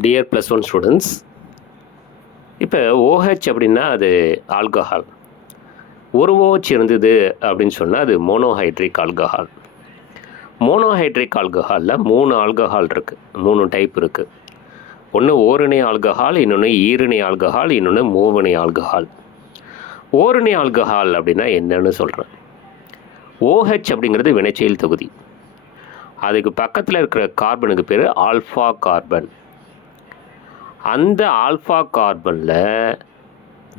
Dear plus one students இப்போ OH அப்படின்னா அது ஆல்கஹால் ஒரு ஓஹெச் இருந்தது அப்படின்னு சொன்னால் அது மோனோஹைட்ரிக் ஆல்கஹால் மோனோஹைட்ரிக் ஆல்கஹாலில் மூணு ஆல்கஹால் இருக்குது மூணு டைப் இருக்குது ஒன்று ஓரணி ஆல்கஹால் இன்னொன்று ஈரணி ஆல்கஹால் இன்னொன்று மூவணி ஆல்கஹால் ஓரணி ஆல்கஹால் அப்படின்னா என்னன்னு சொல்கிறேன் ஓஹெச் அப்படிங்கிறது வினைச்செயல் தொகுதி. அதுக்கு பக்கத்தில் இருக்கிற கார்பனுக்கு பேர் ஆல்ஃபா கார்பன் அந்த ஆல்ஃபா கார்பனில்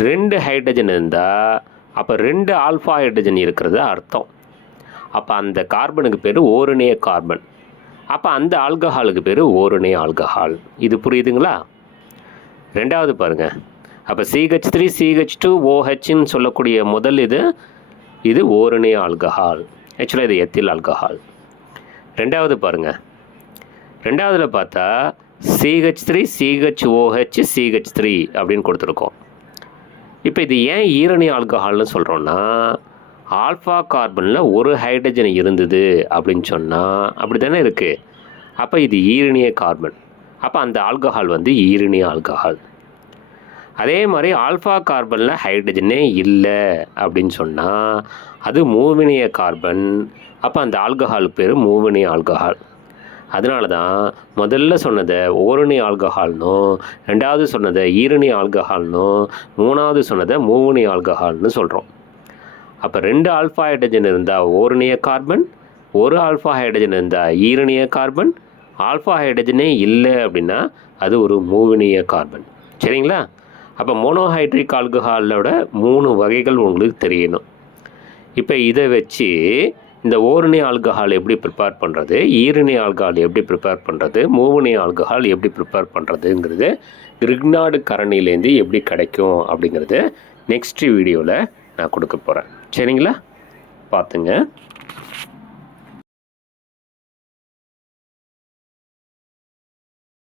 ரெண்டு ஹைட்ரஜன் இருந்தால் அப்போ ரெண்டு ஆல்ஃபா ஹைட்ரஜன் இருக்கிறது அர்த்தம். அப்போ அந்த கார்பனுக்கு பேர் ஓரிணைய கார்பன் அப்போ அந்த ஆல்கஹாலுக்கு பேர் ஓரிணைய ஆல்கஹால் இது புரியுதுங்களா? ரெண்டாவது பாருங்கள் அப்போ சிஹெச் த்ரீ சிஹெச் டூ ஓஹெச்னு சொல்லக்கூடிய முதல் இது இது ஓரிணைய ஆல்கஹால் ஆக்சுவலாக இது எத்தில் ஆல்கஹால் ரெண்டாவது பாருங்கள் ரெண்டாவதில் பார்த்தா CH three CH OH CH three அப்படின்னு கொடுத்துருக்கோம். இப்போ இது ஏன் ஈரணி ஆல்கஹால்னு சொல்கிறோன்னா ஆல்ஃபா கார்பனில் ஒரு ஹைட்ரஜன் இருந்தது அப்படின்னு சொன்னால் அப்படி தானே இருக்குது அப்போ இது ஈரணிய கார்பன். அப்போ அந்த ஆல்கஹால் வந்து ஈரணிய ஆல்கஹால். அதே மாதிரி ஆல்ஃபா கார்பனில் ஹைட்ரஜனே இல்லை அப்படின்னு சொன்னால் அது மூவினிய கார்பன். அப்போ அந்த ஆல்கஹால் பேர் மூவினிய ஆல்கஹால். அதனால தான் முதல்ல சொன்னதை ஓரணி ஆல்கஹால்னும் ரெண்டாவது சொன்னதை ஈரணி ஆல்கஹால்னும் மூணாவது சொன்னதை மூவணி ஆல்கஹால்னு சொல்கிறோம் அப்போ ரெண்டு ஆல்ஃபா ஹைட்ரஜன் இருந்தால் ஓரணிய கார்பன் ஒரு ஆல்ஃபா ஹைட்ரஜன் இருந்தால் ஈரணிய கார்பன் ஆல்ஃபா ஹைட்ரஜனே இல்லை அப்படின்னா அது ஒரு மூவினிய கார்பன். சரிங்களா? அப்போ மோனோஹைட்ரிக் ஆல்கஹாலோட மூணு வகைகள் உங்களுக்கு தெரியணும். இப்போ இதை வச்சு இந்த ஓரணி ஆல்கஹால் எப்படி ப்ரிப்பேர் பண்ணுறது ஈரணி ஆல்கஹால் எப்படி ப்ரிப்பேர் பண்ணுறது மூவணி ஆல்கஹால் எப்படி ப்ரிப்பேர் பண்ணுறதுங்கிறது கிரிக்னாடு கரணிலேருந்து எப்படி கிடைக்கும் அப்படிங்கிறது நெக்ஸ்ட் வீடியோவில் நான் கொடுக்க போகிறேன் சரிங்களா? பார்த்துங்க.